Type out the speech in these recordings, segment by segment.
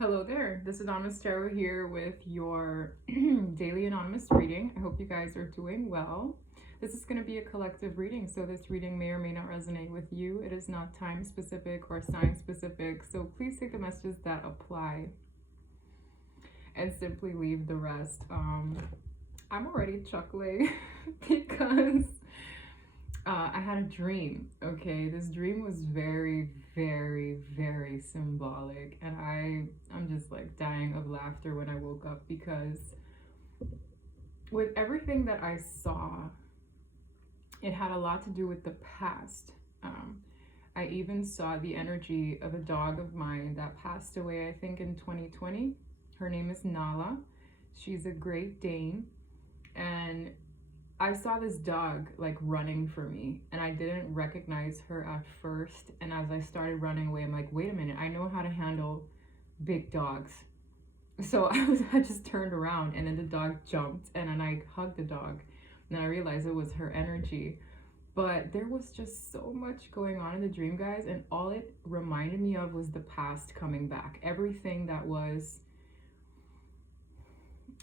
Hello there, this is Anonymous Tarot here with your daily anonymous reading. I hope you guys are doing well. This is going to be a collective reading, so this reading may or may not resonate with you. It is not time specific or sign specific, so please take the messages that apply and simply leave the rest. I'm already chuckling because I had a dream. Okay, this dream was very, very symbolic, and I'm just like dying of laughter when I woke up, because with everything that I saw, it had a lot to do with the past. I even saw the energy of a dog of mine that passed away, I think in 2020. Her name is Nala. She's a Great Dane, and I saw this dog like running for me, and I didn't recognize her at first. And as I started running away, I'm like, wait a minute, I know how to handle big dogs. So I just turned around, and then the dog jumped, and then I hugged the dog, and then I realized it was her energy. But there was just so much going on in the dream, guys, and all it reminded me of was the past coming back. Everything that was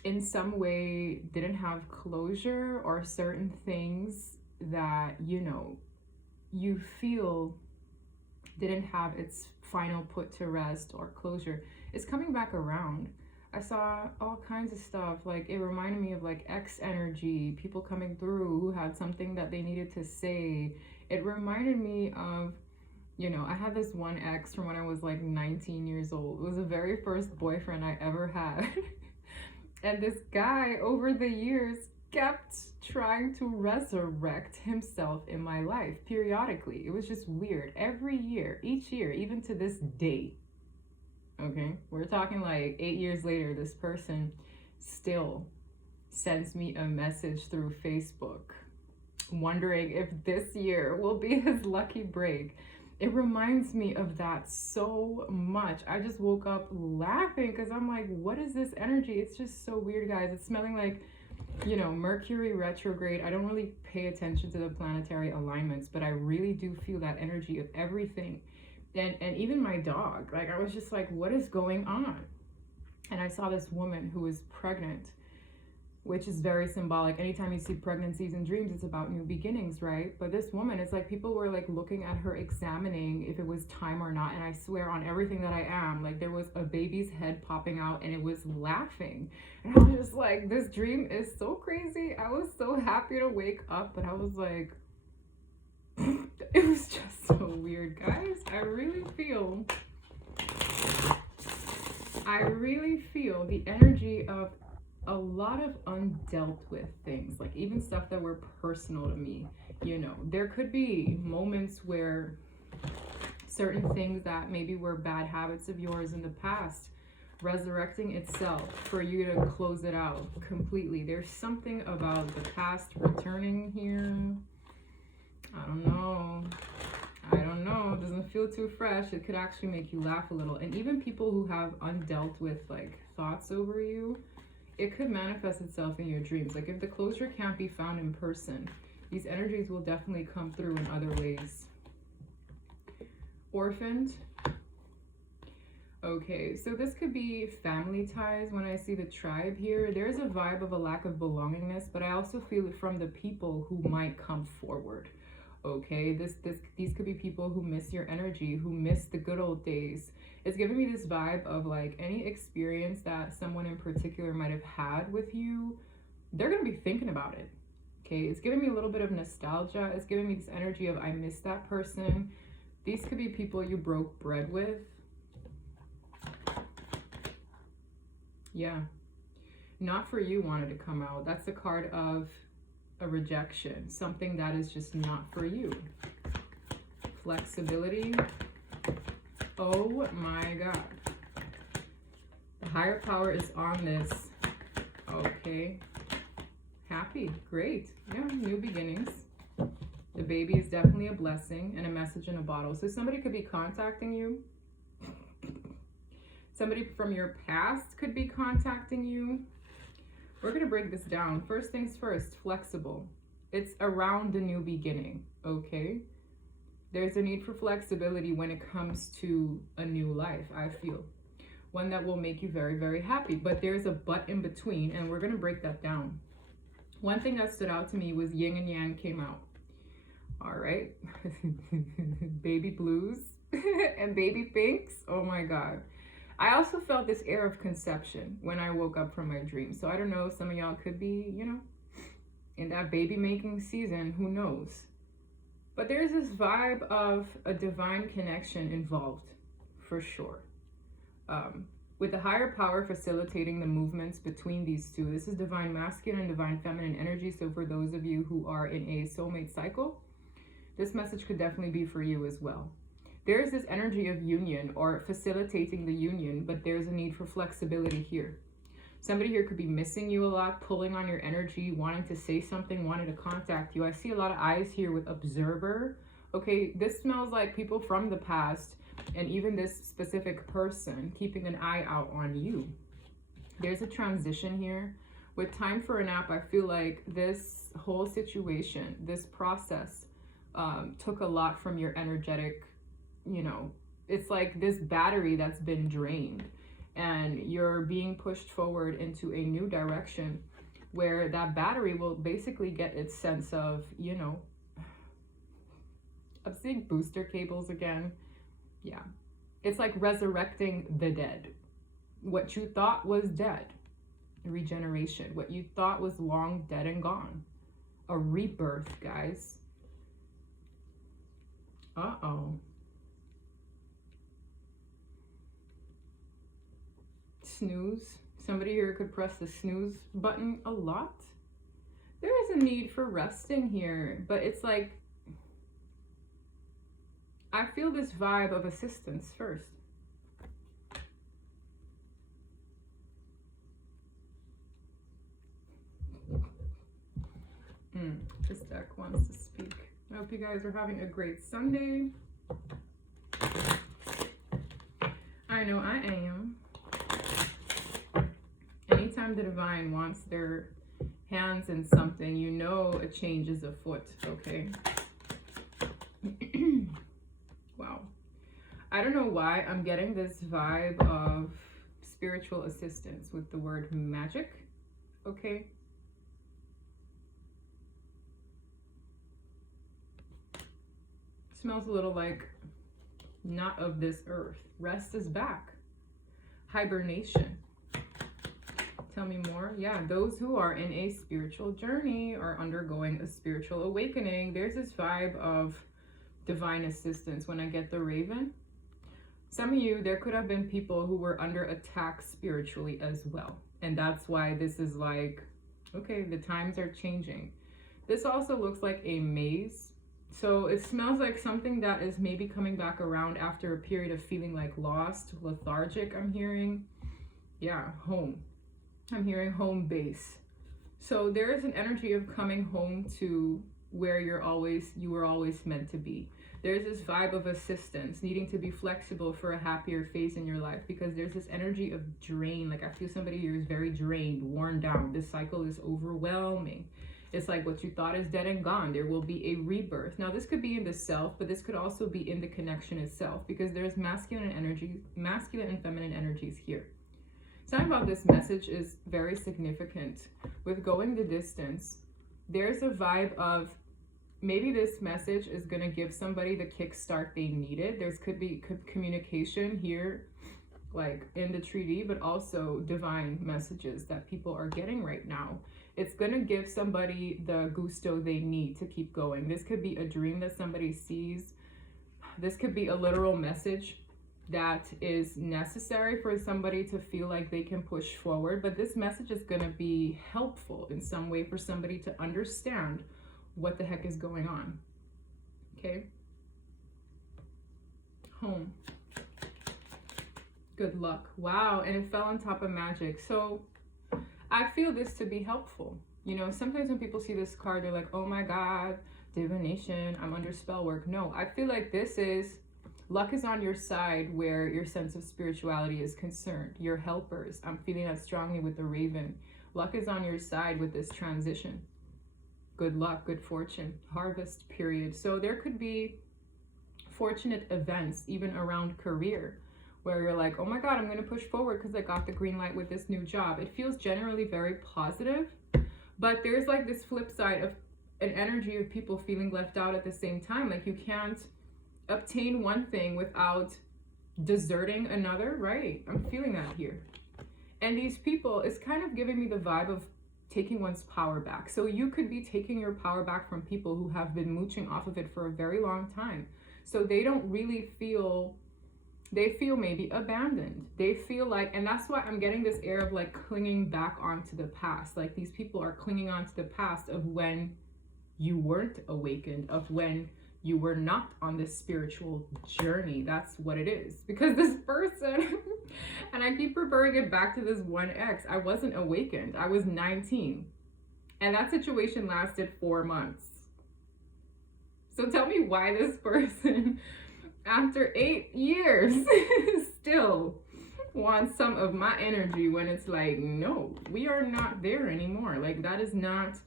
in some way didn't have closure, or certain things that you feel didn't have its final put to rest or closure, it's coming back around. I saw all kinds of stuff. Like, it reminded me of like X energy, people coming through who had something that they needed to say. It reminded me of, I had this one ex from when I was like 19 years old. It was the very first boyfriend I ever had. And this guy, over the years, kept trying to resurrect himself in my life periodically. It was just weird. Every year, each year, even to this day. Okay? We're talking like 8 years later, this person still sends me a message through Facebook, wondering if this year will be his lucky break. It reminds me of that so much. I just woke up laughing because I'm like, what is this energy? It's just so weird, guys. It's smelling like, Mercury retrograde. I don't really pay attention to the planetary alignments, but I really do feel that energy of everything. And even my dog, like, I was just like, what is going on? And I saw this woman who was pregnant, which is very symbolic. Anytime you see pregnancies in dreams, it's about new beginnings, right? But this woman, it's like people were like looking at her, examining if it was time or not. And I swear on everything that I am, like, there was a baby's head popping out, and it was laughing. And I was just like, this dream is so crazy. I was so happy to wake up, but I was like, it was just so weird, guys. I really feel the energy of a lot of undealt with things, like even stuff that were personal to me. There could be moments where certain things that maybe were bad habits of yours in the past resurrecting itself for you to close it out completely. There's something about the past returning here. I don't know. It doesn't feel too fresh. It could actually make you laugh a little. And even people who have undealt with like thoughts over you, it could manifest itself in your dreams. Like, if the closure can't be found in person, these energies will definitely come through in other ways. Orphaned. Okay, so this could be family ties. When I see the tribe here, there's a vibe of a lack of belongingness, but I also feel it from the people who might come forward. Okay, these could be people who miss your energy, who miss the good old days. It's giving me this vibe of like any experience that someone in particular might have had with you, they're gonna be thinking about it. Okay, it's giving me a little bit of nostalgia. It's giving me this energy of I miss that person. These could be people you broke bread with. Yeah, not for you wanted to come out. That's the card of a rejection, something that is just not for you. Flexibility. Oh my God. The higher power is on this. Okay. Happy. Great. Yeah, new beginnings. The baby is definitely a blessing and a message in a bottle. So somebody could be contacting you. Somebody from your past could be contacting you. We're going to break this down. First things first, flexible. It's around the new beginning, okay? There's a need for flexibility when it comes to a new life, I feel. one that will make you very, very happy. But there's a but in between, and we're going to break that down. One thing that stood out to me was yin and yang came out. All right. Baby blues and baby pinks. Oh my God. I also felt this air of conception when I woke up from my dream. So I don't know, some of y'all could be, you know, in that baby making season, who knows? But there's this vibe of a divine connection involved, for sure. With the higher power facilitating the movements between these two. This is divine masculine and divine feminine energy. So for those of you who are in a soulmate cycle, this message could definitely be for you as well. There's this energy of union or facilitating the union, but there's a need for flexibility here. Somebody here could be missing you a lot, pulling on your energy, wanting to say something, wanting to contact you. I see a lot of eyes here with observer. Okay, this smells like people from the past and even this specific person keeping an eye out on you. There's a transition here. With time for a nap, I feel like this whole situation, this process, took a lot from your energetic, you know, it's like this battery that's been drained and you're being pushed forward into a new direction where that battery will basically get its sense of, you know, I'm seeing booster cables again. Yeah. It's like resurrecting the dead. What you thought was dead. Regeneration. What you thought was long dead and gone. A rebirth, guys. Uh-oh. Snooze. Somebody here could press the snooze button a lot. There is a need for resting here, but it's like, I feel this vibe of assistance first. This deck wants to speak. I hope you guys are having a great Sunday. I know I am. Anytime the divine wants their hands in something, you know a change is afoot, okay? Wow. I don't know why I'm getting this vibe of spiritual assistance with the word magic, okay? Smells a little like not of this earth. Rest is back. Hibernation. Tell me more. Yeah, those who are in a spiritual journey are undergoing a spiritual awakening. There's this vibe of divine assistance when I get the raven. Some of you, there could have been people who were under attack spiritually as well. And that's why this is like, okay, the times are changing. This also looks like a maze. So it smells like something that is maybe coming back around after a period of feeling like lost, lethargic, I'm hearing. Yeah, home. I'm hearing home base. So there is an energy of coming home to where you were always meant to be. There's this vibe of assistance, needing to be flexible for a happier phase in your life, because there's this energy of drain. Like I feel somebody here is very drained, worn down. This cycle is overwhelming. It's like what you thought is dead and gone. There will be a rebirth. Now this could be in the self, but this could also be in the connection itself, because there's masculine and feminine energies here. Something about this message is very significant. With going the distance, there's a vibe of maybe this message is going to give somebody the kickstart they needed. There's could be communication here, like in the treaty, but also divine messages that people are getting right now. It's going to give somebody the gusto they need to keep going. This could be a dream that somebody sees. This could be a literal message that is necessary for somebody to feel like they can push forward. But this message is going to be helpful in some way for somebody to understand what the heck is going on. Okay. Home. Good luck. Wow. And it fell on top of magic. So I feel this to be helpful. You know, sometimes when people see this card, they're like, oh my God, divination, I'm under spell work. No, I feel like this is, luck is on your side where your sense of spirituality is concerned. Your helpers. I'm feeling that strongly with the raven. Luck is on your side with this transition. Good luck, good fortune, harvest period. So there could be fortunate events even around career, where you're like, oh my God, I'm going to push forward because I got the green light with this new job. It feels generally very positive, but there's like this flip side of an energy of people feeling left out at the same time. Like you can't obtain one thing without deserting another, right? I'm feeling that here. And these people, it's kind of giving me the vibe of taking one's power back. So you could be taking your power back from people who have been mooching off of it for a very long time. So they don't really feel, they feel maybe abandoned. They feel like, and that's why I'm getting this air of like clinging back onto the past. Like these people are clinging onto the past of when you weren't awakened, of when you were not on this spiritual journey. That's what it is. Because this person, and I keep referring it back to this one ex, I wasn't awakened. I was 19. And that situation lasted 4 months. So tell me why this person, after 8 years, still wants some of my energy when it's like, no, we are not there anymore. Like that is not,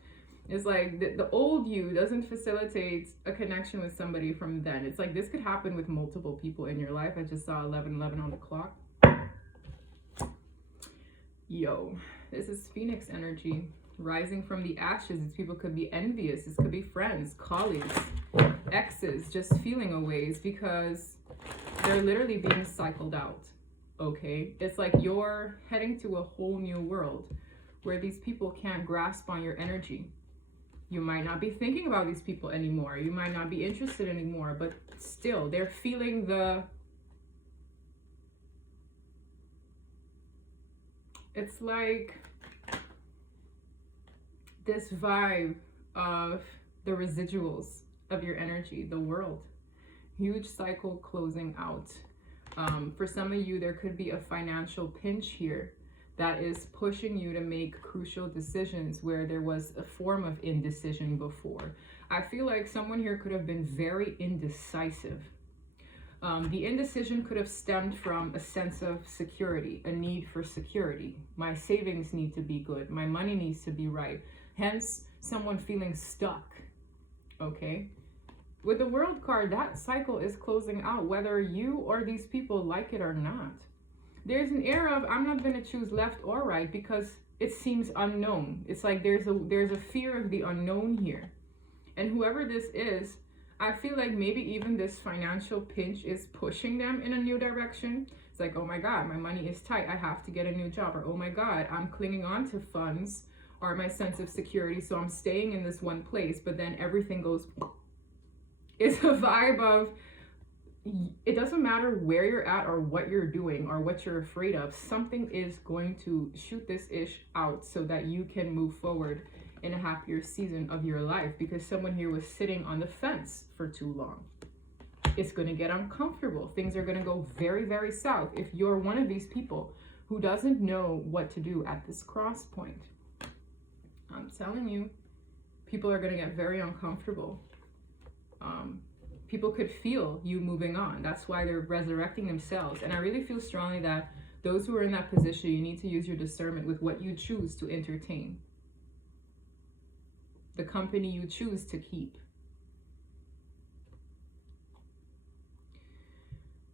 it's like the old you doesn't facilitate a connection with somebody from then. It's like this could happen with multiple people in your life. I just saw 11:11 on the clock. Yo, this is Phoenix energy rising from the ashes. These people could be envious. This could be friends, colleagues, exes, just feeling a ways because they're literally being cycled out. Okay, it's like you're heading to a whole new world where these people can't grasp on your energy. You might not be thinking about these people anymore. You might not be interested anymore, but still they're feeling the, it's like this vibe of the residuals of your energy, the world. Huge cycle closing out. For some of you, there could be a financial pinch here that is pushing you to make crucial decisions where there was a form of indecision before. I feel like someone here could have been very indecisive. The indecision could have stemmed from a sense of security, a need for security. My savings need to be good. My money needs to be right. Hence, someone feeling stuck, okay? With the World card, that cycle is closing out, whether you or these people like it or not. There's an air of, I'm not going to choose left or right because it seems unknown. It's like there's a fear of the unknown here. And whoever this is, I feel like maybe even this financial pinch is pushing them in a new direction. It's like, oh my God, my money is tight. I have to get a new job. Or, oh my God, I'm clinging on to funds or my sense of security. So I'm staying in this one place, but then everything goes. It's a vibe of, it doesn't matter where you're at or what you're doing or what you're afraid of. Something is going to shoot this ish out so that you can move forward in a happier season of your life, because someone here was sitting on the fence for too long. It's going to get uncomfortable. Things are going to go very, very south if you're one of these people who doesn't know what to do at this cross point. I'm telling you, people are going to get very uncomfortable. People could feel you moving on. That's why they're resurrecting themselves. And I really feel strongly that those who are in that position, you need to use your discernment with what you choose to entertain. The company you choose to keep.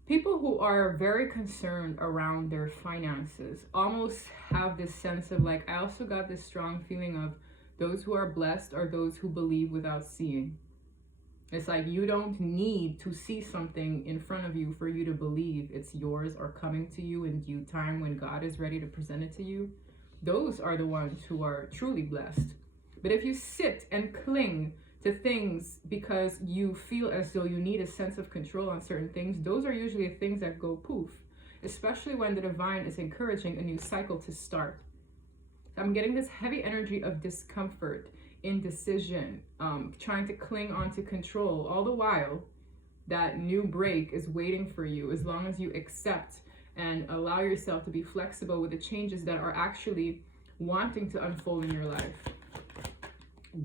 People who are very concerned around their finances almost have this sense of like, I also got this strong feeling of those who are blessed are those who believe without seeing. It's like you don't need to see something in front of you for you to believe it's yours or coming to you in due time when God is ready to present it to you. Those are the ones who are truly blessed. But if you sit and cling to things because you feel as though you need a sense of control on certain things, those are usually the things that go poof, especially when the divine is encouraging a new cycle to start. I'm getting this heavy energy of discomfort, indecision, trying to cling on to control, all the while that new break is waiting for you as long as you accept and allow yourself to be flexible with the changes that are actually wanting to unfold in your life.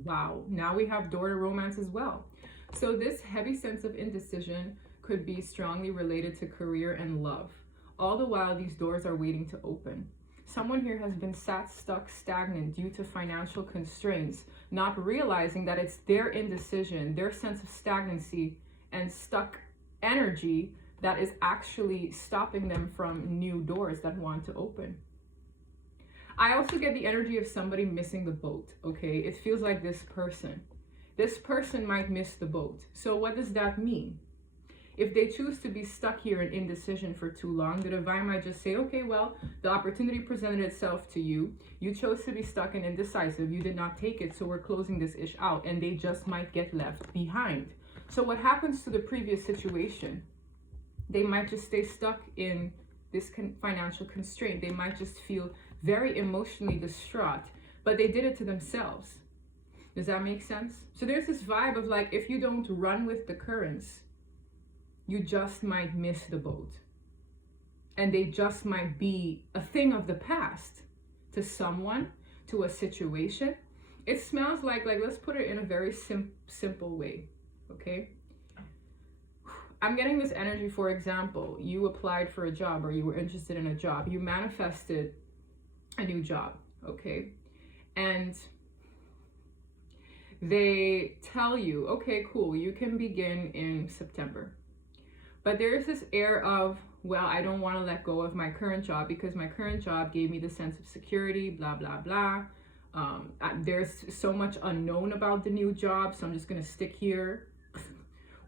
Wow, now we have door to romance as well. So this heavy sense of indecision could be strongly related to career and love. All the while these doors are waiting to open. Someone here has been stuck, stagnant due to financial constraints, not realizing that it's their indecision, their sense of stagnancy and stuck energy that is actually stopping them from new doors that want to open. I also get the energy of somebody missing the boat, okay? It feels like this person might miss the boat. So what does that mean? If they choose to be stuck here in indecision for too long, the divine might just say, okay, well, the opportunity presented itself to you. You chose to be stuck and indecisive. You did not take it, so we're closing this ish out. And they just might get left behind. So what happens to the previous situation? They might just stay stuck in this financial constraint. They might just feel very emotionally distraught, but they did it to themselves. Does that make sense? So there's this vibe of like, if you don't run with the currents, you just might miss the boat. And they just might be a thing of the past to someone, to a situation. It smells like let's put it in a very simple way, okay? I'm getting this energy, for example, you applied for a job or you were interested in a job. You manifested a new job, okay? And they tell you, okay, cool, you can begin in September. But there's this air of, well, I don't want to let go of my current job because my current job gave me the sense of security, blah, blah, blah. There's so much unknown about the new job, so I'm just going to stick here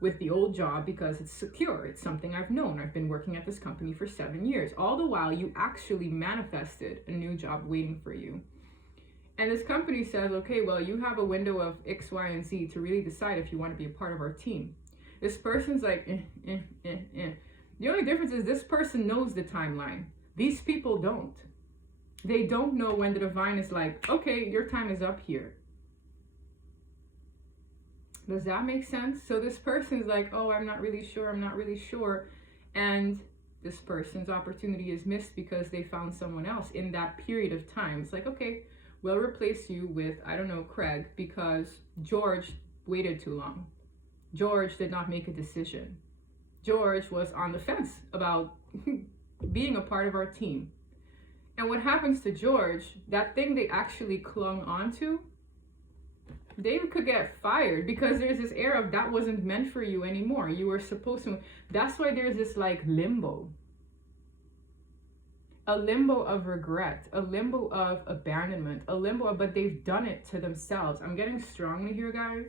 with the old job because it's secure. It's something I've known. I've been working at this company for 7 years. All the while, you actually manifested a new job waiting for you. And this company says, okay, well, you have a window of X, Y, and Z to really decide if you want to be a part of our team. This person's like, The only difference is this person knows the timeline. These people don't. They don't know when the divine is like, okay, your time is up here. Does that make sense? So this person's like, oh, I'm not really sure. And this person's opportunity is missed because they found someone else in that period of time. It's like, okay, we'll replace you with, I don't know, Craig, because George waited too long. George did not make a decision. George was on the fence about being a part of our team. And what happens to George, that thing they actually clung onto, they could get fired because there's this air of that wasn't meant for you anymore. You were supposed to. That's why there's this like limbo. A limbo of regret, a limbo of abandonment, a limbo of, but they've done it to themselves. I'm getting strongly here, guys.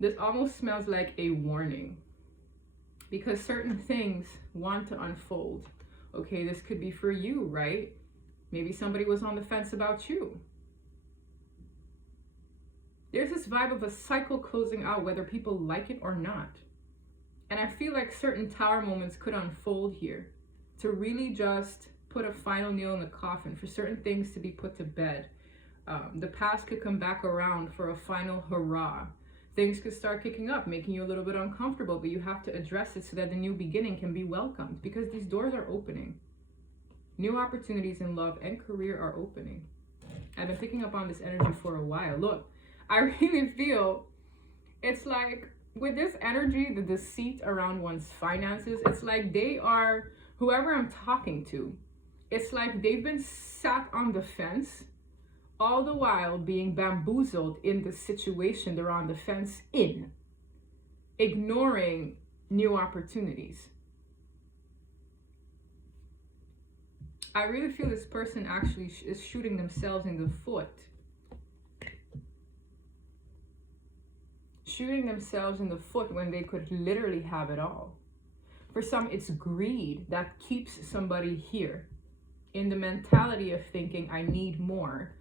This almost smells like a warning because certain things want to unfold. Okay, this could be for you, right? Maybe somebody was on the fence about you. There's this vibe of a cycle closing out, whether people like it or not. And I feel like certain tower moments could unfold here to really just put a final nail in the coffin, for certain things to be put to bed. The past could come back around for a final hurrah. Things could start kicking up, making you a little bit uncomfortable, but you have to address it so that the new beginning can be welcomed, because these doors are opening. New opportunities in love and career are opening. I've been picking up on this energy for a while. Look, I really feel it's like with this energy, the deceit around one's finances, it's like they are, whoever I'm talking to, it's like they've been sat on the fence all the while being bamboozled in the situation they're on the fence in, ignoring new opportunities. I really feel this person actually is shooting themselves in the foot. Shooting themselves in the foot when they could literally have it all. For some, it's greed that keeps somebody here in the mentality of thinking, I need more.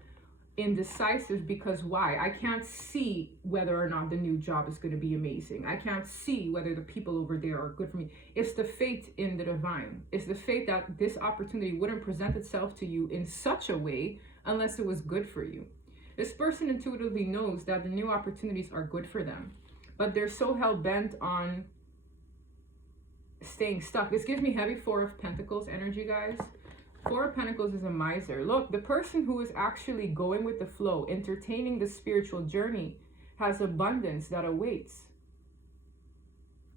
Indecisive because why? I can't see whether or not the new job is going to be amazing. I can't see whether the people over there are good for me. It's the fate in the divine. It's the fate that this opportunity wouldn't present itself to you in such a way unless it was good for you. This person intuitively knows that the new opportunities are good for them, but they're so hell-bent on staying stuck. This gives me heavy Four of Pentacles energy, guys. Four of Pentacles is a miser. Look, the person who is actually going with the flow, entertaining the spiritual journey, has abundance that awaits.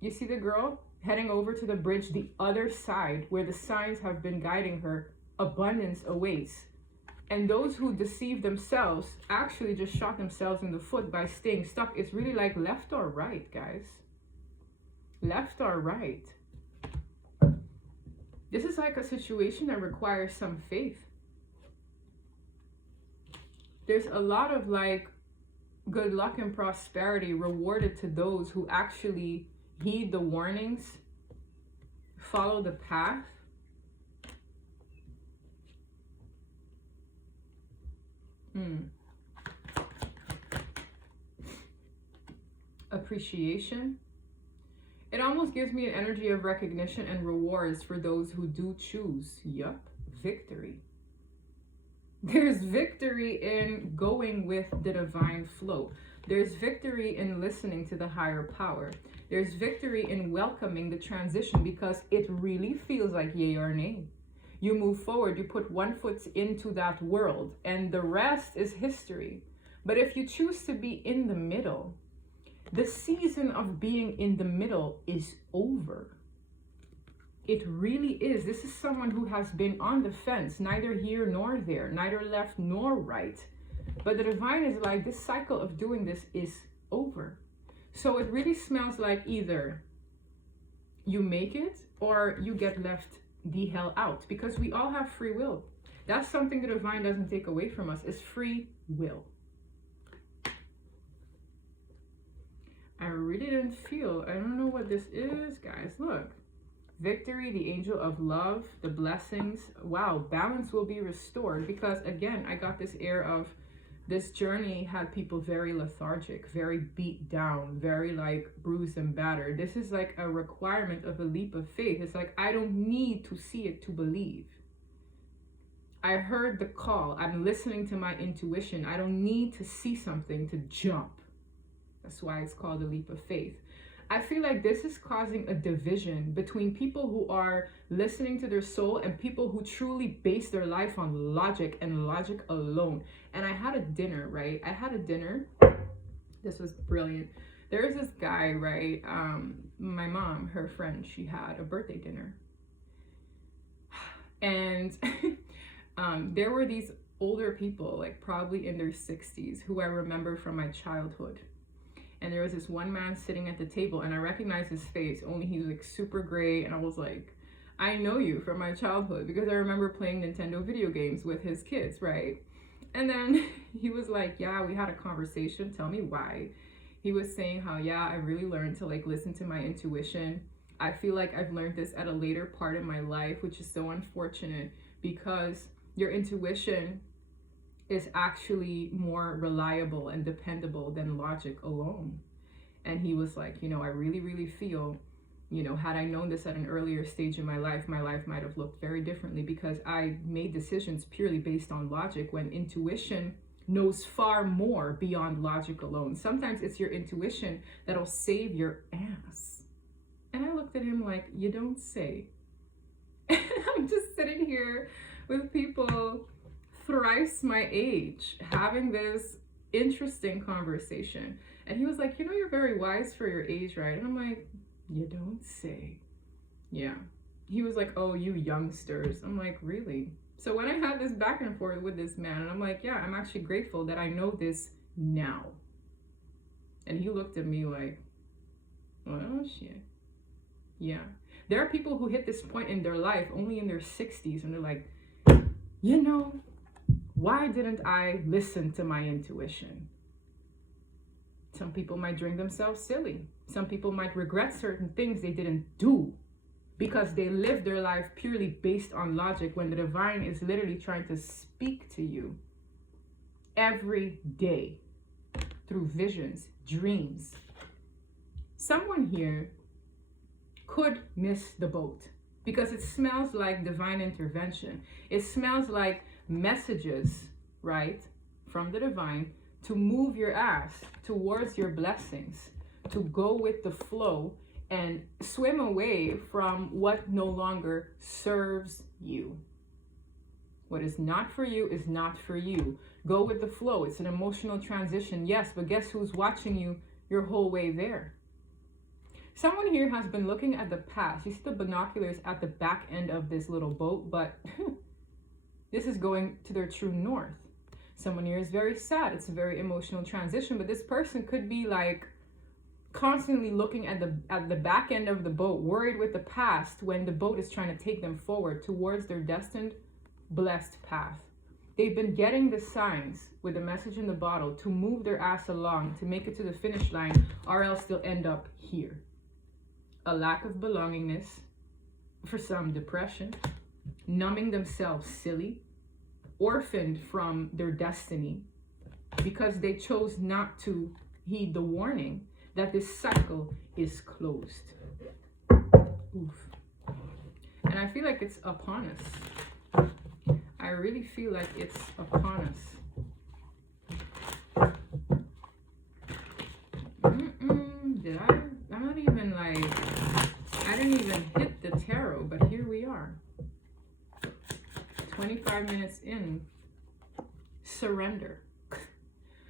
You see the girl heading over to the bridge, the other side, where the signs have been guiding her, abundance awaits. And those who deceive themselves actually just shot themselves in the foot by staying stuck. It's really like left or right, guys. Left or right. This is like a situation that requires some faith. There's a lot of like good luck and prosperity rewarded to those who actually heed the warnings, follow the path. Appreciation. It almost gives me an energy of recognition and rewards for those who do choose. Yup, victory. There's victory in going with the divine flow. There's victory in listening to the higher power. There's victory in welcoming the transition because it really feels like yay or nay. You move forward, you put one foot into that world, and the rest is history. But if you choose to be in the middle, the season of being in the middle is over. It really is. This is someone who has been on the fence, neither here nor there, neither left nor right. But the divine is like, this cycle of doing this is over. So it really smells like either you make it or you get left the hell out, because we all have free will. That's something the divine doesn't take away from us, is free will. I really didn't feel, I don't know what this is, guys. Look, victory, the angel of love, the blessings. Wow, balance will be restored, because again, I got this air of this journey had people very lethargic, very beat down, very like bruised and battered. This is like a requirement of a leap of faith. It's like, I don't need to see it to believe. I heard the call. I'm listening to my intuition. I don't need to see something to jump. That's why it's called a leap of faith. I feel like this is causing a division between people who are listening to their soul and people who truly base their life on logic and logic alone. And I had a dinner, right? This was brilliant. There's this guy, right? My mom, her friend, she had a birthday dinner. And there were these older people, like probably in their 60s, who I remember from my childhood. And there was this one man sitting at the table, and I recognized his face, only he was like super gray. And I was like, I know you from my childhood, because I remember playing Nintendo video games with his kids, right? And then he was like, yeah, we had a conversation. Tell me why. He was saying how, yeah, I really learned to like listen to my intuition. I feel like I've learned this at a later part in my life, which is so unfortunate, because your intuition is actually more reliable and dependable than logic alone. And he was like, you know, I really, really feel, you know, had I known this at an earlier stage in my life might have looked very differently, because I made decisions purely based on logic when intuition knows far more beyond logic alone. Sometimes it's your intuition that'll save your ass. And I looked at him like, you don't say. And I'm just sitting here with people thrice my age having this interesting conversation, and he was like, you know, you're very wise for your age, right? And I'm like, you don't say. Yeah. He was like, oh, you youngsters. I'm like, really? So when I had this back and forth with this man, and I'm like, yeah, I'm actually grateful that I know this now. And he looked at me like, oh shit. Yeah. There are people who hit this point in their life only in their 60s, and they're like, you know, why didn't I listen to my intuition? Some people might drink themselves silly. Some people might regret certain things they didn't do because they lived their life purely based on logic, when the divine is literally trying to speak to you every day through visions, dreams. Someone here could miss the boat because it smells like divine intervention. It smells like messages, right, from the divine to move your ass towards your blessings, to go with the flow and swim away from what no longer serves you. What is not for you is not for you. Go with the flow. It's an emotional transition, yes, but guess who's watching you your whole way there? Someone here has been looking at the past. You see the binoculars at the back end of this little boat, but this is going to their true north. Someone here is very sad. It's a very emotional transition, but this person could be like constantly looking at the back end of the boat, worried with the past when the boat is trying to take them forward towards their destined, blessed path. They've been getting the signs with the message in the bottle to move their ass along, to make it to the finish line, or else they'll end up here. A lack of belongingness, for some depression, numbing themselves silly, orphaned from their destiny because they chose not to heed the warning that this cycle is closed. Oof. And I feel like it's upon us. I really feel like it's upon us. I'm not even like, I didn't even hit the tarot, but here we are. 25 minutes in. Surrender.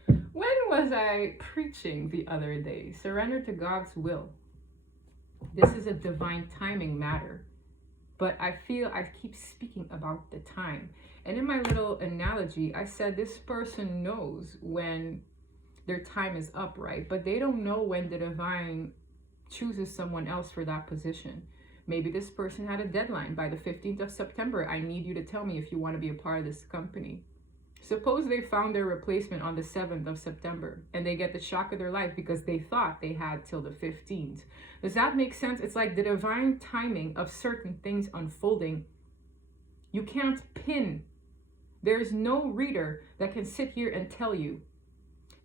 When was I preaching the other day? Surrender to God's will. This is a divine timing matter. But I feel I keep speaking about the time. And in my little analogy, I said this person knows when their time is up, right? But they don't know when the divine chooses someone else for that position. Maybe this person had a deadline by the 15th of September. I need you to tell me if you want to be a part of this company. Suppose they found their replacement on the 7th of September and they get the shock of their life because they thought they had till the 15th. Does that make sense? It's like the divine timing of certain things unfolding. You can't pin. There's no reader that can sit here and tell you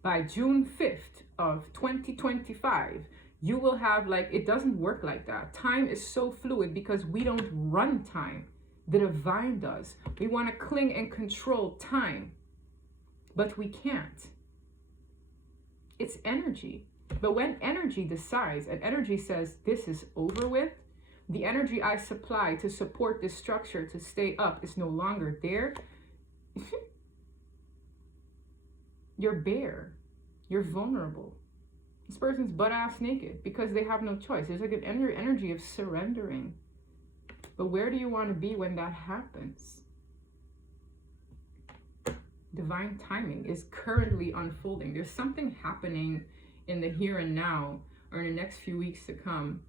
by June 5th of 2025, you will have, like, it doesn't work like that. Time is so fluid because we don't run time. The divine does. We want to cling and control time, but we can't. It's energy. But when energy decides and energy says this is over with, the energy I supply to support this structure to stay up is no longer there. You're bare. You're vulnerable. This person's butt ass naked because they have no choice. There's like an energy of surrendering. But where do you want to be when that happens? Divine timing is currently unfolding. There's something happening in the here and now, or in the next few weeks to come,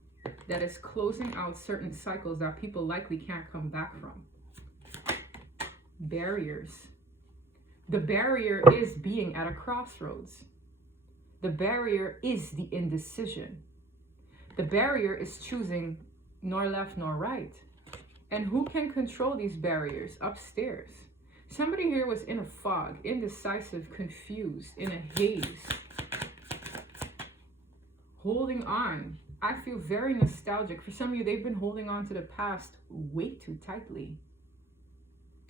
that is closing out certain cycles that people likely can't come back from. Barriers. The barrier is being at a crossroads. The barrier is the indecision. The barrier is choosing nor left nor right. And who can control these barriers? Upstairs. Somebody here was in a fog, indecisive, confused, in a haze. Holding on. I feel very nostalgic. For some of you, they've been holding on to the past way too tightly.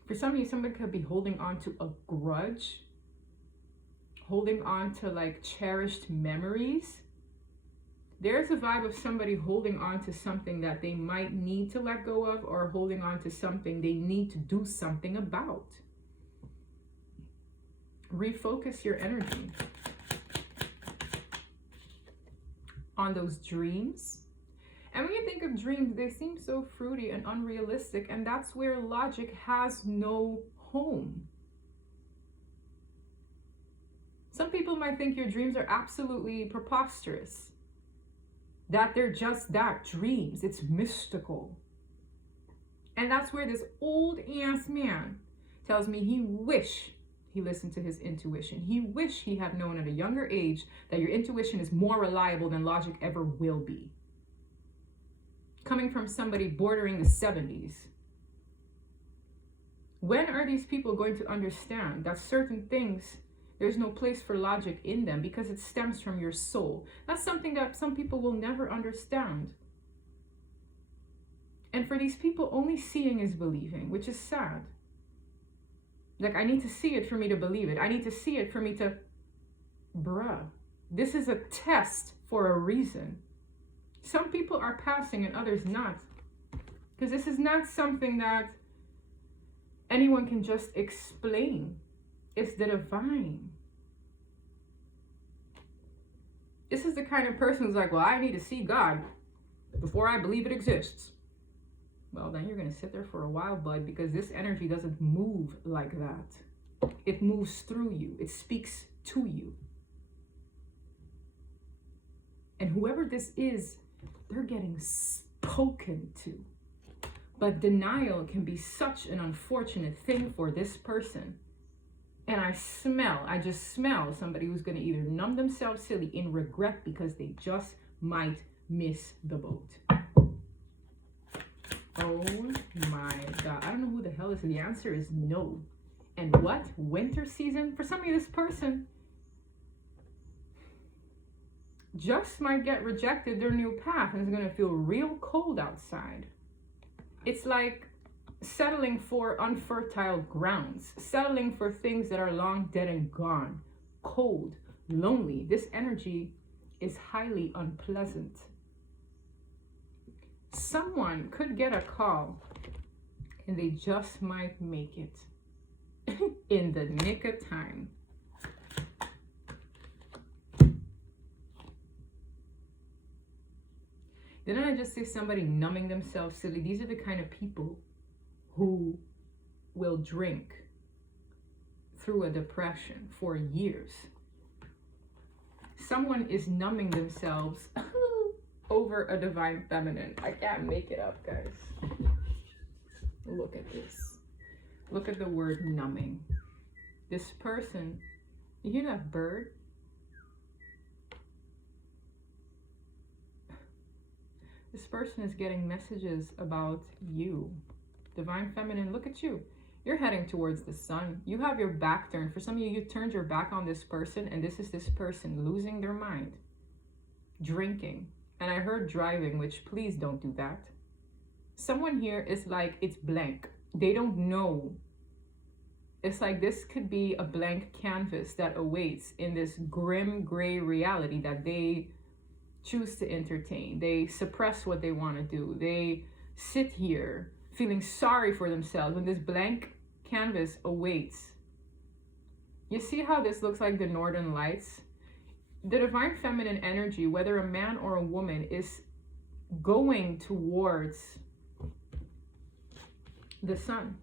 For some of you, somebody could be holding on to a grudge. Holding on to like cherished memories. There's a vibe of somebody holding on to something that they might need to let go of, or holding on to something they need to do something about. Refocus your energy on those dreams. And when you think of dreams, they seem so fruity and unrealistic, and that's where logic has no home. Some people might think your dreams are absolutely preposterous. That they're just that, dreams. It's mystical. And that's where this old ass man tells me he wish he listened to his intuition. He wish he had known at a younger age that your intuition is more reliable than logic ever will be. Coming from somebody bordering the 70s. When are these people going to understand that certain things, there's no place for logic in them because it stems from your soul? That's something that some people will never understand. And for these people, only seeing is believing, which is sad. Like, I need to see it for me to believe it. I need to see it for me to... Bruh, this is a test for a reason. Some people are passing and others not. Because this is not something that anyone can just explain. It's the divine. This is the kind of person who's like, well, I need to see God before I believe it exists. Well, then you're going to sit there for a while, bud, because this energy doesn't move like that. It moves through you. It speaks to you. And whoever this is, they're getting spoken to. But denial can be such an unfortunate thing for this person. And I just smell somebody who's going to either numb themselves silly in regret because they just might miss the boat. Oh my God. I don't know who the hell is. The answer is no. And what? Winter season? For some of you, this person just might get rejected their new path and it's going to feel real cold outside. It's like settling for unfertile grounds, settling for things that are long dead and gone, cold, lonely. This energy is highly unpleasant. Someone could get a call and they just might make it in the nick of time. Didn't I just say somebody numbing themselves silly? These are the kind of people who will drink through a depression for years. Someone is numbing themselves over a divine feminine. I can't make it up, guys. Look at this. Look at the word numbing. This person, you hear that bird? This person is getting messages about you. Divine feminine, look at you. You're heading towards the sun. You have your back turned. For some of you, you turned your back on this person, and this is this person losing their mind, drinking. And I heard driving, which please don't do that. Someone here is like, it's blank. They don't know. It's like this could be a blank canvas that awaits in this grim gray reality that they choose to entertain. They suppress what they want to do. They sit here feeling sorry for themselves when this blank canvas awaits. You see how this looks like the northern lights? The divine feminine energy, whether a man or a woman, is going towards the sun.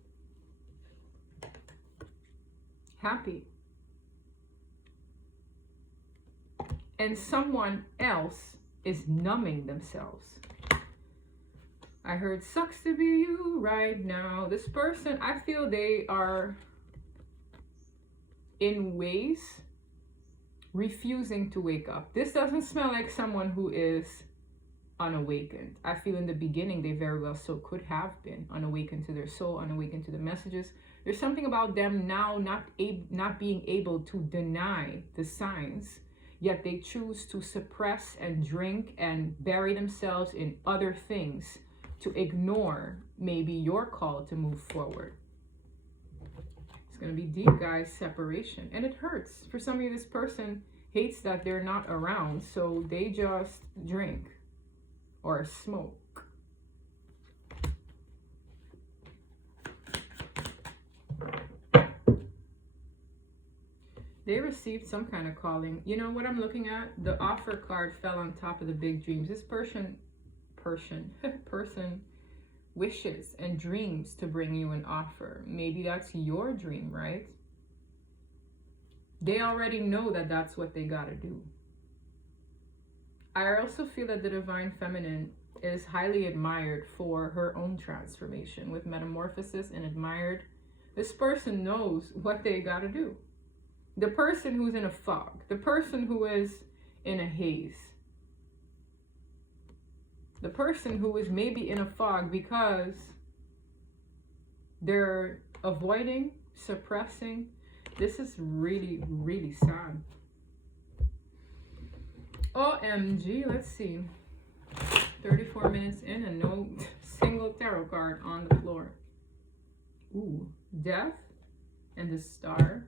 Happy. And someone else is numbing themselves. I heard sucks to be you right now. This person, I feel they are in ways refusing to wake up. This doesn't smell like someone who is unawakened. I feel in the beginning they very well so could have been unawakened to their soul, unawakened to the messages. There's something about them now not being able to deny the signs, yet they choose to suppress and drink and bury themselves in other things to ignore maybe your call to move forward. It's going to be deep, guys, separation. And it hurts. For some of you, this person hates that they're not around, so they just drink or smoke. They received some kind of calling. You know what I'm looking at? The offer card fell on top of the big dreams. This person wishes and dreams to bring you an offer. Maybe that's your dream, right? They already know that that's what they got to do. I also feel that the divine feminine is highly admired for her own transformation with metamorphosis and admired. This person knows what they got to do. The person who's in a fog, the person who is in a haze, the person who is maybe in a fog because they're avoiding, suppressing. This is really, really sad. OMG, let's see. 34 minutes in and no single tarot card on the floor. Ooh, death and the star.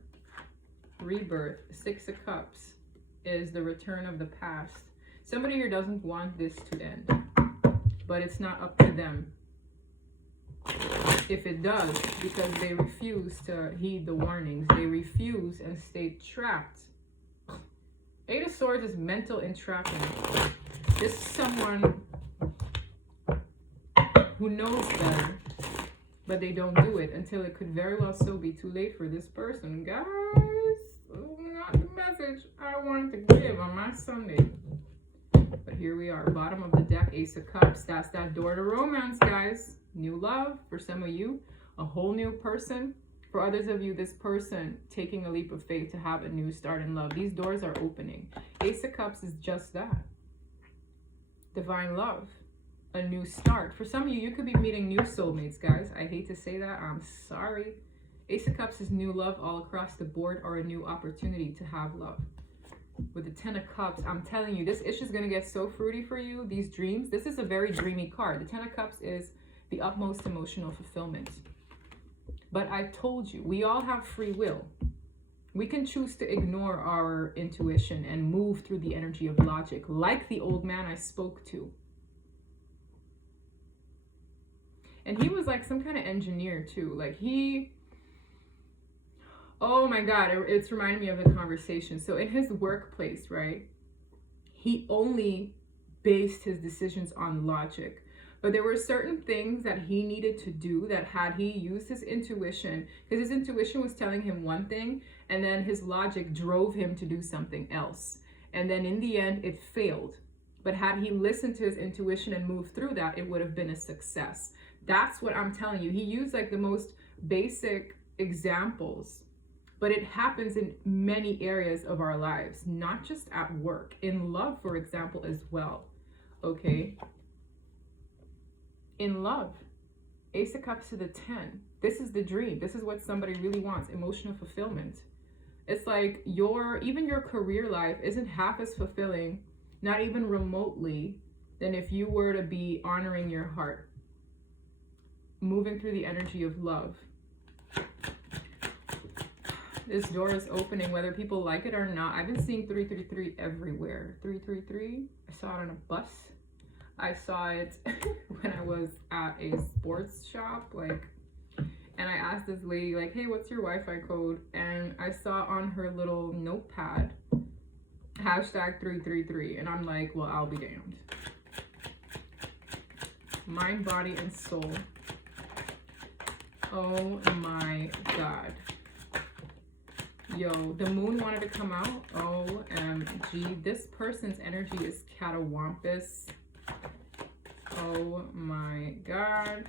Rebirth. 6 of Cups is the return of the past. Somebody here doesn't want this to end, but it's not up to them if it does, because they refuse to heed the warnings. They refuse and stay trapped. 8 of Swords is mental entrapment. This is someone who knows better, but they don't do it until it could very well so be too late for this person. Guys, not the message I wanted to give on my Sunday. But here we are, bottom of the deck, Ace of Cups. That's that door to romance, guys. New love for some of you, a whole new person. For others of you, this person taking a leap of faith to have a new start in love. These doors are opening. Ace of Cups is just that. Divine love, a new start. For some of you, you could be meeting new soulmates, guys. I hate to say that. I'm sorry. Ace of Cups is new love all across the board, or a new opportunity to have love. With the Ten of Cups, I'm telling you, this issue is going to get so fruity for you. These dreams, this is a very dreamy card. The Ten of Cups is the utmost emotional fulfillment. But I told you, we all have free will. We can choose to ignore our intuition and move through the energy of logic, like the old man I spoke to. And he was like some kind of engineer too. Like oh my God, it's reminding me of the conversation. So in his workplace, right, he only based his decisions on logic. But there were certain things that he needed to do that had he used his intuition, because his intuition was telling him one thing, and then his logic drove him to do something else. And then in the end, it failed. But had he listened to his intuition and moved through that, it would have been a success. That's what I'm telling you. He used like the most basic examples, but it happens in many areas of our lives, not just at work, in love, for example, as well. Okay. In love, Ace of Cups to the 10. This is the dream. This is what somebody really wants, emotional fulfillment. It's like even your career life isn't half as fulfilling, not even remotely, than if you were to be honoring your heart, moving through the energy of love. This door is opening, whether people like it or not. I've been seeing 333 everywhere. 333, I saw it on a bus. I saw it when I was at a sports shop, and I asked this lady, like, hey, what's your Wi-Fi code? And I saw on her little notepad, #333. And I'm like, well, I'll be damned. Mind, body, and soul. Oh my God. Yo, the moon wanted to come out. OMG. This person's energy is catawampus. Oh my God.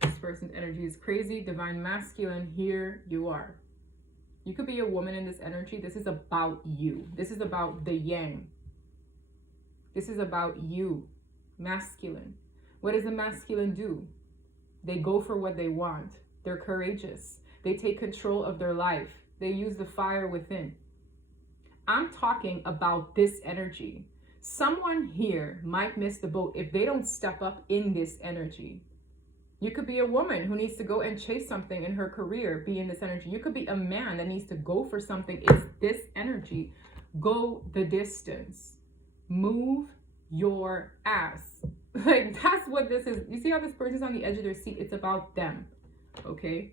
This person's energy is crazy. Divine masculine, here you are. You could be a woman in this energy. This is about you. This is about the yang. This is about you, masculine. What does the masculine do? They go for what they want. They're courageous. They take control of their life. They use the fire within. I'm talking about this energy. Someone here might miss the boat if they don't step up in this energy. You could be a woman who needs to go and chase something in her career, be in this energy. You could be a man that needs to go for something. It's this energy. Go the distance. Move your ass. Like, that's what this is. You see how this person's on the edge of their seat? It's about them. Okay?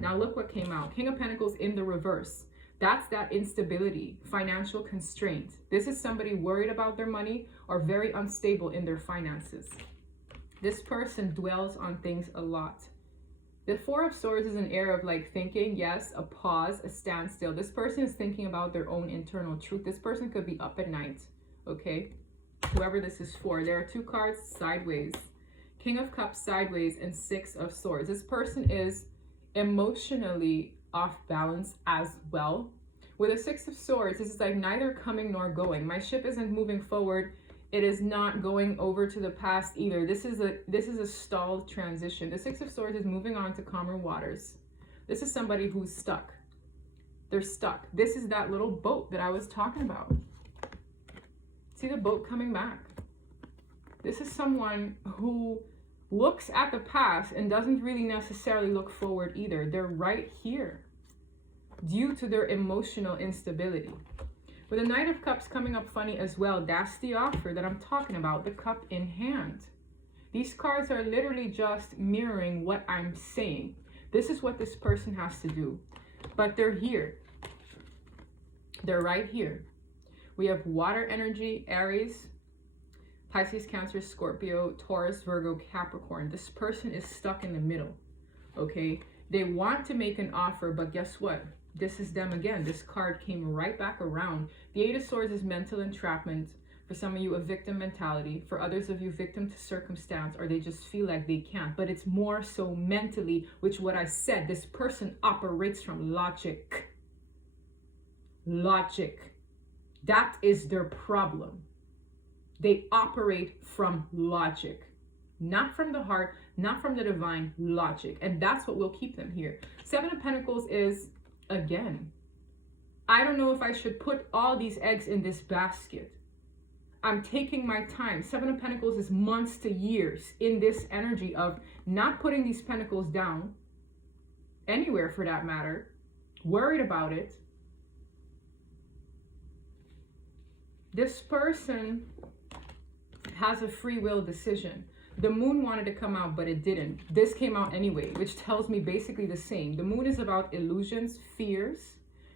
Now look what came out. King of Pentacles in the reverse. That's that instability, financial constraint. This is somebody worried about their money or very unstable in their finances. This person dwells on things a lot. The Four of Swords is an air of like thinking, yes, a pause, a standstill. This person is thinking about their own internal truth. This person could be up at night, okay? Whoever this is for. There are two cards sideways. King of Cups sideways and Six of Swords. This person is emotionally off balance as well. With a Six of Swords, this is like neither coming nor going. My ship isn't moving forward. It is not going over to the past either. This is a stalled transition. The Six of Swords is moving on to calmer waters. This is somebody who's stuck. They're stuck. This is that little boat that I was talking about. See the boat coming back. This is someone who looks at the past and doesn't really necessarily look forward either. They're right here due to their emotional instability. With the Knight of Cups coming up funny as well, that's the offer that I'm talking about, the cup in hand. These cards are literally just mirroring what I'm saying. This is what this person has to do. But they're here. They're right here. We have water energy, Aries, Pisces, Cancer, Scorpio, Taurus, Virgo, Capricorn. This person is stuck in the middle, okay? They want to make an offer, but guess what? This is them again. This card came right back around. The Eight of Swords is mental entrapment. For some of you, a victim mentality. For others of you, victim to circumstance, or they just feel like they can't. But it's more so mentally, which what I said, this person operates from logic. Logic. That is their problem. They operate from logic. Not from the heart, not from the divine, logic. And that's what will keep them here. Seven of Pentacles is, again, I don't know if I should put all these eggs in this basket. I'm taking my time. Seven of Pentacles is months to years in this energy of not putting these pentacles down, anywhere for that matter, worried about it. This person has a free will decision. The moon wanted to come out, but it didn't. This came out anyway, which tells me basically the same. The moon is about illusions, fears,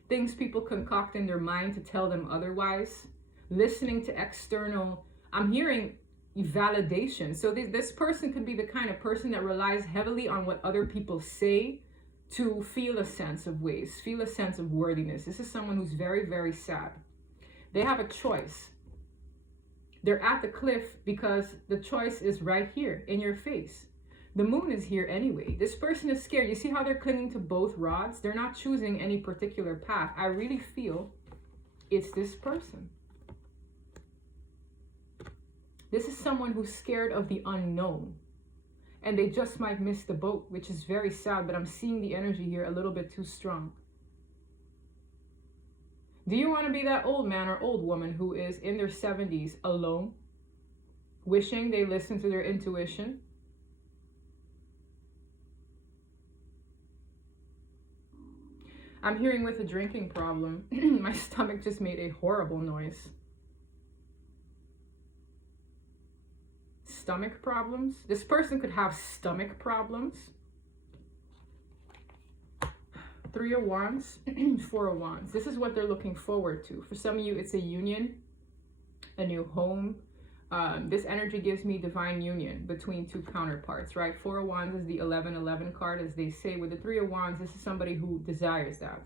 things people concoct in their mind to tell them otherwise. Listening to external, I'm hearing validation. So this person could be the kind of person that relies heavily on what other people say to feel a sense of ways, feel a sense of worthiness. This is someone who's very, very sad. They have a choice. They're at the cliff because the choice is right here in your face. The moon is here anyway. This person is scared. You see how they're clinging to both rods? They're not choosing any particular path. I really feel it's this person. This is someone who's scared of the unknown. And they just might miss the boat, which is very sad, but I'm seeing the energy here a little bit too strong. Do you want to be that old man or old woman who is in their 70s alone, wishing they listened to their intuition? I'm hearing with a drinking problem. My stomach just made a horrible noise. Stomach problems. This person could have stomach problems. Three of Wands, Four of Wands. This is what they're looking forward to. For some of you, it's a union, a new home. This energy gives me divine union between two counterparts, right? Four of Wands is the 11-11 card, as they say. With the Three of Wands, this is somebody who desires that.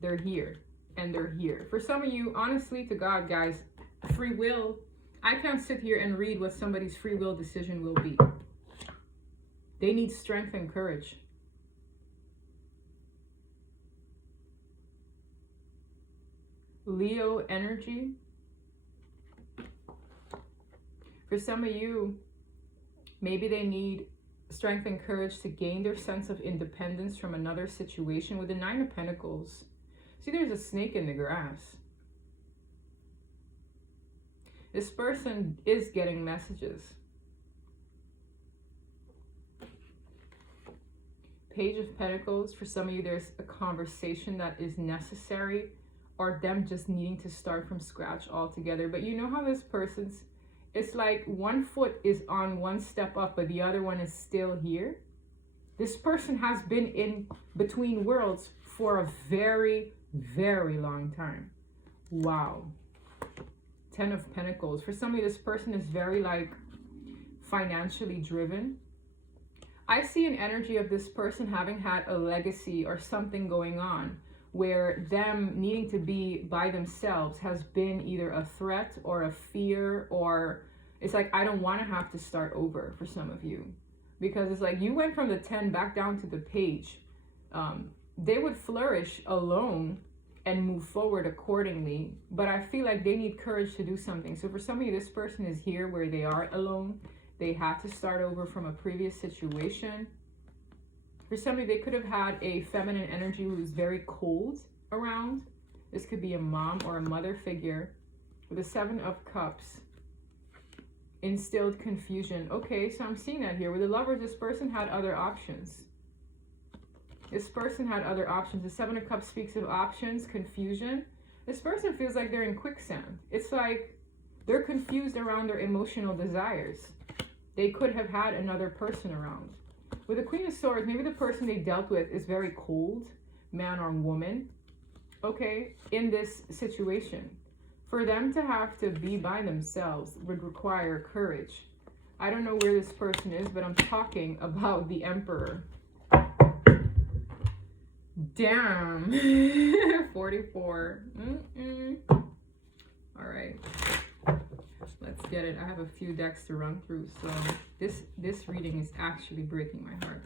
They're here, and they're here. For some of you, honestly to God, guys, free will. I can't sit here and read what somebody's free will decision will be. They need strength and courage. Leo energy. For some of you, maybe they need strength and courage to gain their sense of independence from another situation. With the Nine of Pentacles, see, there's a snake in the grass. This person is getting messages. Page of Pentacles. For some of you, there's a conversation that is necessary, or them just needing to start from scratch altogether. But you know how this person's, it's like one foot is on one step up, but the other one is still here. This person has been in between worlds for a very, very long time. Wow. Ten of Pentacles. For some of you, this person is very like financially driven. I see an energy of this person having had a legacy or something going on where them needing to be by themselves has been either a threat or a fear, or it's like, I don't want to have to start over for some of you. Because it's like you went from the 10 back down to the page. They would flourish alone and move forward accordingly, but I feel like they need courage to do something. So for some of you, this person is here where they are alone. They had to start over from a previous situation. For some of you, they could have had a feminine energy who was very cold around. This could be a mom or a mother figure. With the Seven of Cups, instilled confusion. Okay, so I'm seeing that here. With the Lovers, this person had other options. This person had other options. The Seven of Cups speaks of options, confusion. This person feels like they're in quicksand. It's like they're confused around their emotional desires. They could have had another person around. With the Queen of Swords, maybe the person they dealt with is very cold, man or woman, okay, in this situation. For them to have to be by themselves would require courage. I don't know where this person is, but I'm talking about the Emperor. Damn. 44. All right. Let's get it. I have a few decks to run through, so this reading is actually breaking my heart.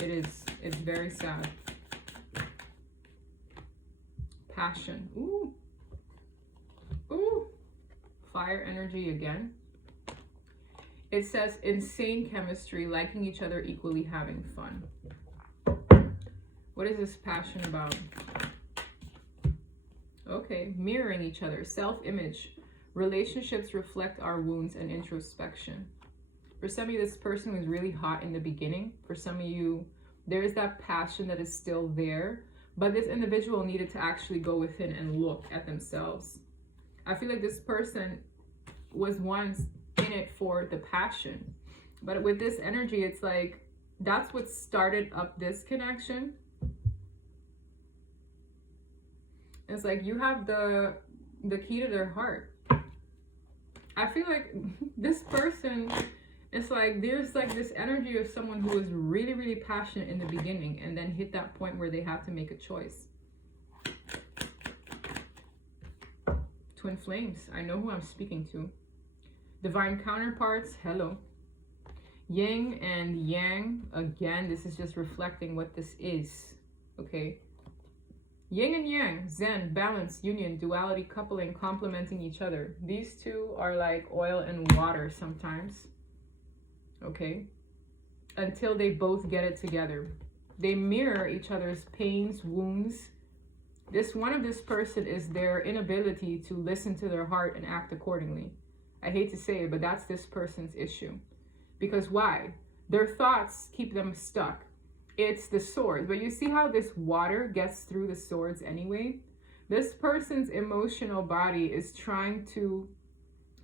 It is. It's very sad. Passion. Ooh. Ooh. Fire energy again. It says insane chemistry, liking each other equally, having fun. What is this passion about? Okay, mirroring each other, self-image. Relationships reflect our wounds and introspection. For some of you, this person was really hot in the beginning. For some of you, there's that passion that is still there, but this individual needed to actually go within and look at themselves. I feel like this person was once in it for the passion, but with this energy, it's like that's what started up this connection. It's like you have the key to their heart. I feel like this person, it's like there's like this energy of someone who was really, really passionate in the beginning and then hit that point where they have to make a choice. Twin flames, I know who I'm speaking to. Divine counterparts, hello. Yin and yang, again, this is just reflecting what this is, okay? Yin and yang, zen, balance, union, duality, coupling, complementing each other. These two are like oil and water sometimes, okay? Until they both get it together. They mirror each other's pains, wounds. This one of this person is their inability to listen to their heart and act accordingly. I hate to say it, but that's this person's issue. Because why? Their thoughts keep them stuck. It's the swords, but you see how this water gets through the swords anyway? This person's emotional body is trying to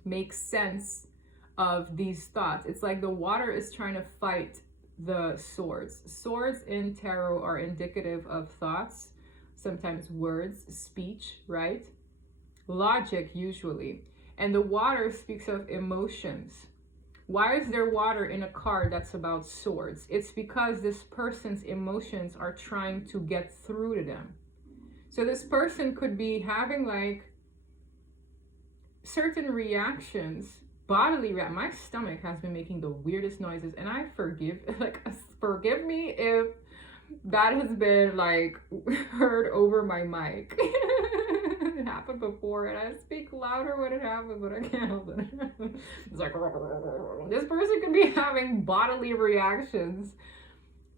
make sense of these thoughts. It's like the water is trying to fight the swords. Swords in tarot are indicative of thoughts, sometimes words, speech, right? Logic usually. And the water speaks of emotions. Why is there water in a card that's about swords? It's because this person's emotions are trying to get through to them. So this person could be having like certain reactions, bodily my stomach has been making the weirdest noises, and I forgive forgive me if that has been like heard over my mic. It happened before, and I speak louder when it happens, but I can't help it. It's like this person could be having bodily reactions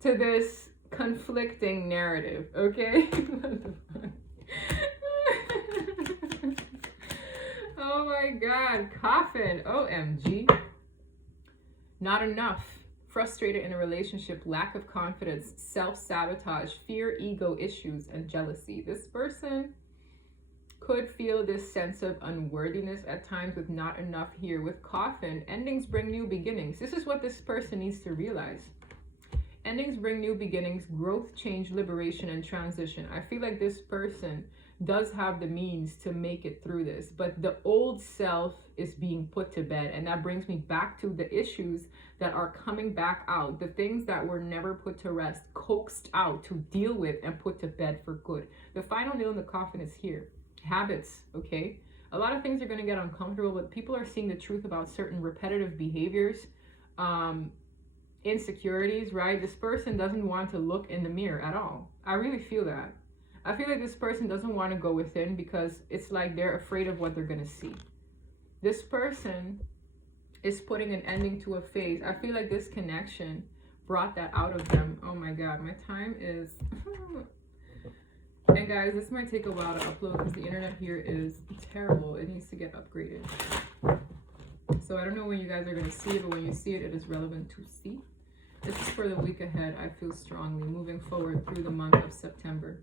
to this conflicting narrative, okay? Oh my god, coffin, OMG. Not enough. Frustrated in a relationship, lack of confidence, self-sabotage, fear, ego issues, and jealousy. This person could feel this sense of unworthiness at times with not enough here. With coffin, endings bring new beginnings. This is what this person needs to realize. Endings bring new beginnings, growth, change, liberation, and transition. I feel like this person does have the means to make it through this, but the old self is being put to bed, and that brings me back to the issues that are coming back out, the things that were never put to rest, coaxed out to deal with and put to bed for good. The final nail in the coffin is here. Habits, okay? A lot of things are going to get uncomfortable, but people are seeing the truth about certain repetitive behaviors, insecurities, right? This person doesn't want to look in the mirror at all. I really feel that. I feel like this person doesn't want to go within because it's like they're afraid of what they're going to see. This person is putting an ending to a phase. I feel like this connection brought that out of them. Oh my God, my time is... And guys, this might take a while to upload because the internet here is terrible. It needs to get upgraded. So I don't know when you guys are going to see it, but when you see it, it is relevant to see. This is for the week ahead, I feel strongly, moving forward through the month of September.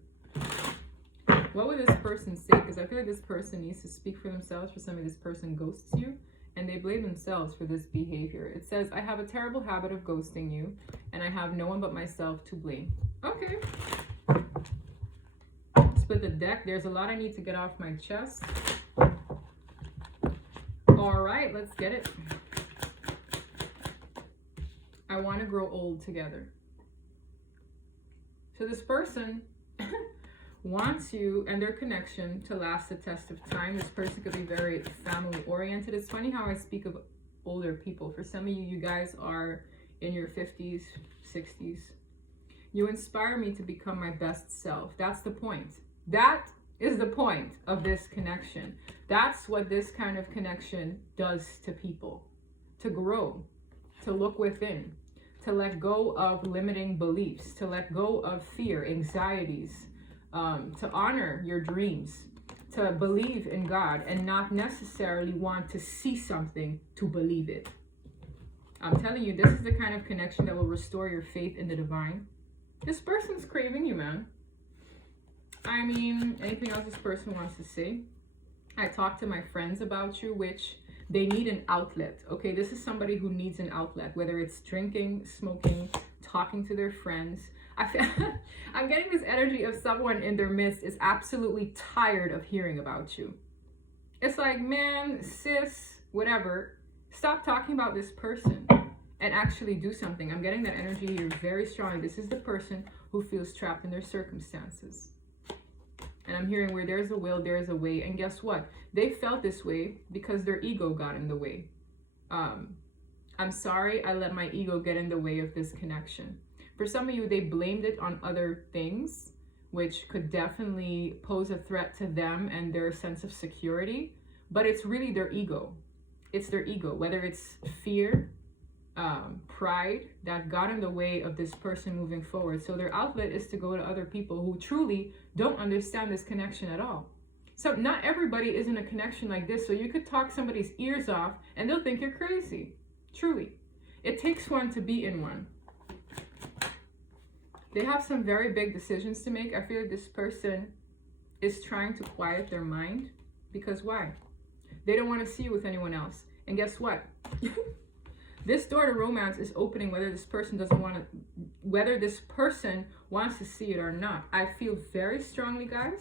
What would this person say? Because I feel like this person needs to speak for themselves. For some of this person ghosts you, and they blame themselves for this behavior. It says, I have a terrible habit of ghosting you, and I have no one but myself to blame. Okay. Split the deck. There's a lot I need to get off my chest. All right, let's get it. I want to grow old together. So this person wants you and their connection to last the test of time. This person could be very family oriented. It's funny how I speak of older people. For some of you, you guys are in your 50s, 60s. You inspire me to become my best self. That's the point. That is the point of this connection. That's what this kind of connection does to people. To grow, to look within, to let go of limiting beliefs, to let go of fear, anxieties, to honor your dreams, to believe in God and not necessarily want to see something to believe it. I'm telling you, this is the kind of connection that will restore your faith in the divine. This person's craving you, man. I mean, anything else this person wants to say? I talk to my friends about you, which they need an outlet. Okay, this is somebody who needs an outlet, whether it's drinking, smoking, talking to their friends. I'm getting this energy of someone in their midst is absolutely tired of hearing about you. It's like, man, sis, whatever, stop talking about this person and actually do something. I'm getting that energy here very strongly. This is the person who feels trapped in their circumstances. And I'm hearing where there's a will, there's a way. And guess what? They felt this way because their ego got in the way. I'm sorry I let my ego get in the way of this connection. For some of you, they blamed it on other things, which could definitely pose a threat to them and their sense of security. But it's really their ego. It's their ego, whether it's fear, pride that got in the way of this person moving forward. So their outlet is to go to other people who truly don't understand this connection at all. So not everybody is in a connection like this. So you could talk somebody's ears off and they'll think you're crazy. Truly. It takes one to be in one. They have some very big decisions to make. I feel like this person is trying to quiet their mind. Because why? They don't want to see you with anyone else. And guess what? This door to romance is opening whether this person doesn't want to, whether this person wants to see it or not. I feel very strongly, guys,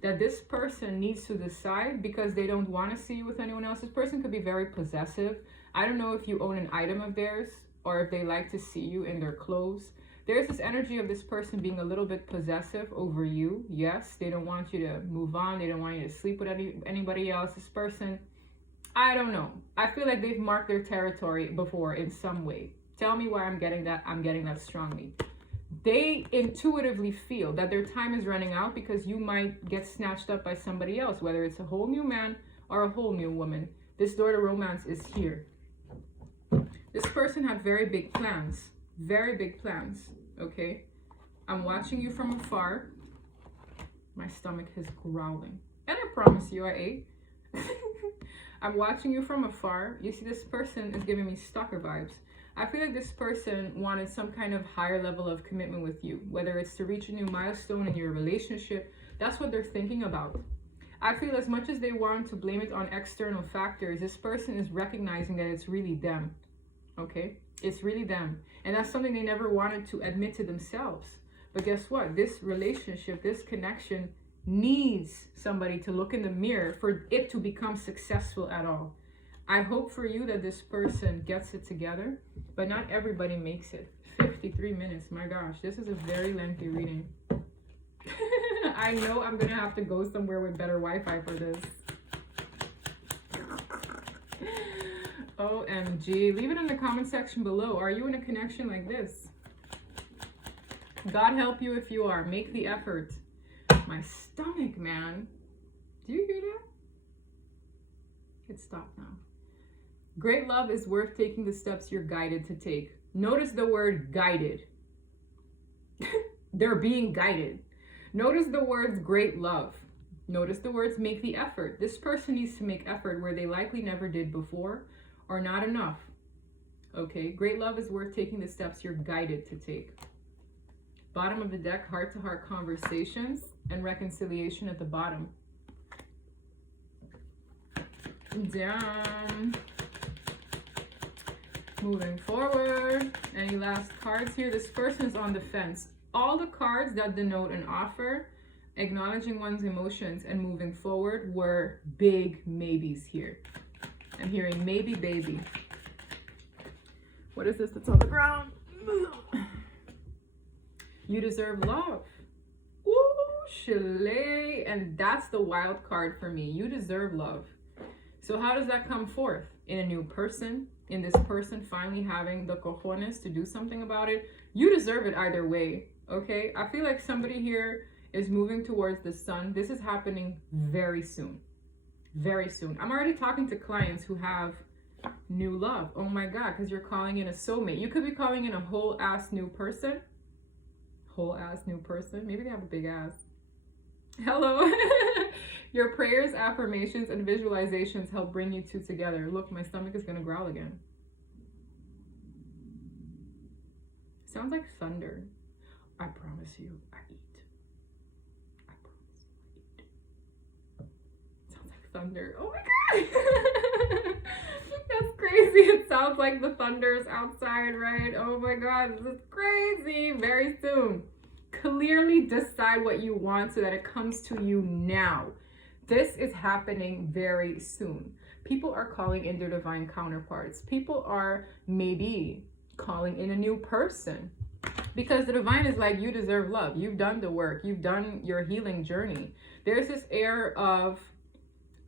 that this person needs to decide because they don't want to see you with anyone else. This person could be very possessive. I don't know if you own an item of theirs or if they like to see you in their clothes. There's this energy of this person being a little bit possessive over you. Yes, they don't want you to move on. They don't want you to sleep with anybody else. This person, I don't know. I feel like they've marked their territory before in some way. Tell me why I'm getting that. I'm getting that strongly. They intuitively feel that their time is running out because you might get snatched up by somebody else, whether it's a whole new man or a whole new woman. This door to romance is here. This person had very big plans. Very big plans. Okay? I'm watching you from afar. My stomach is growling. And I promise you I ate. I'm watching you from afar. You see, this person is giving me stalker vibes. I feel like this person wanted some kind of higher level of commitment with you, whether it's to reach a new milestone in your relationship. That's what they're thinking about. I feel as much as they want to blame it on external factors, this person is recognizing that it's really them. Okay? It's really them. And that's something they never wanted to admit to themselves. But guess what? This relationship, this connection needs somebody to look in the mirror for it to become successful at all. I hope for you that this person gets it together, but not everybody makes it. 53 minutes, my gosh, this is a very lengthy reading. I know I'm gonna have to go somewhere with better Wi-Fi for this. OMG, leave it in the comment section below. Are you in a connection like this? God help you if you are. Make the effort. My stomach, man. Do you hear that? It's stopped now. Great love is worth taking the steps you're guided to take. Notice the word guided. They're being guided. Notice the words great love. Notice the words make the effort. This person needs to make effort where they likely never did before or not enough. Okay, great love is worth taking the steps you're guided to take. Bottom of the deck, heart-to-heart conversations and reconciliation at the bottom. Down. Moving forward. Any last cards here? This person is on the fence. All the cards that denote an offer, acknowledging one's emotions and moving forward were big maybes here. I'm hearing maybe baby. What is this that's on the ground? You deserve love. Ooh, Chile. And that's the wild card for me. You deserve love. So how does that come forth? In a new person, in this person finally having the cojones to do something about it. You deserve it either way, okay? I feel like somebody here is moving towards the sun. This is happening very soon. Very soon. I'm already talking to clients who have new love. Oh my God, because you're calling in a soulmate. You could be calling in a whole ass new person. Whole ass new person. Maybe they have a big ass. Hello. Your prayers, affirmations, and visualizations help bring you two together. Look, my stomach is going to growl again. Sounds like thunder. I promise you, I eat. I promise you, I eat. Sounds like thunder. Oh my God. That's crazy. It sounds like the thunder's outside, right? Oh my God, this is crazy. Very soon. Clearly decide what you want so that it comes to you now. This is happening very soon. People are calling in their divine counterparts. People are maybe calling in a new person. Because the divine is like, you deserve love. You've done the work. You've done your healing journey. There's this air of,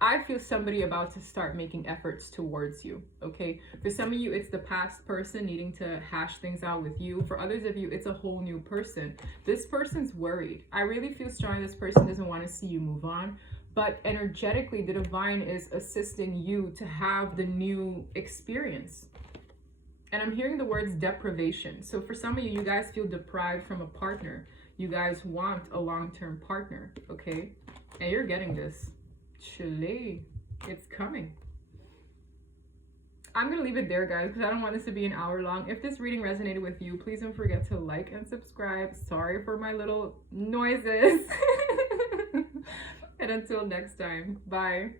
I feel somebody about to start making efforts towards you, okay? For some of you, it's the past person needing to hash things out with you. For others of you, it's a whole new person. This person's worried. I really feel strong this person doesn't want to see you move on. But energetically, the divine is assisting you to have the new experience. And I'm hearing the words deprivation. So for some of you, you guys feel deprived from a partner. You guys want a long-term partner, okay? And you're getting this. Chile, it's coming. I'm going to leave it there, guys, because I don't want this to be an hour long. If this reading resonated with you, please don't forget to like and subscribe. Sorry for my little noises. And until next time, bye.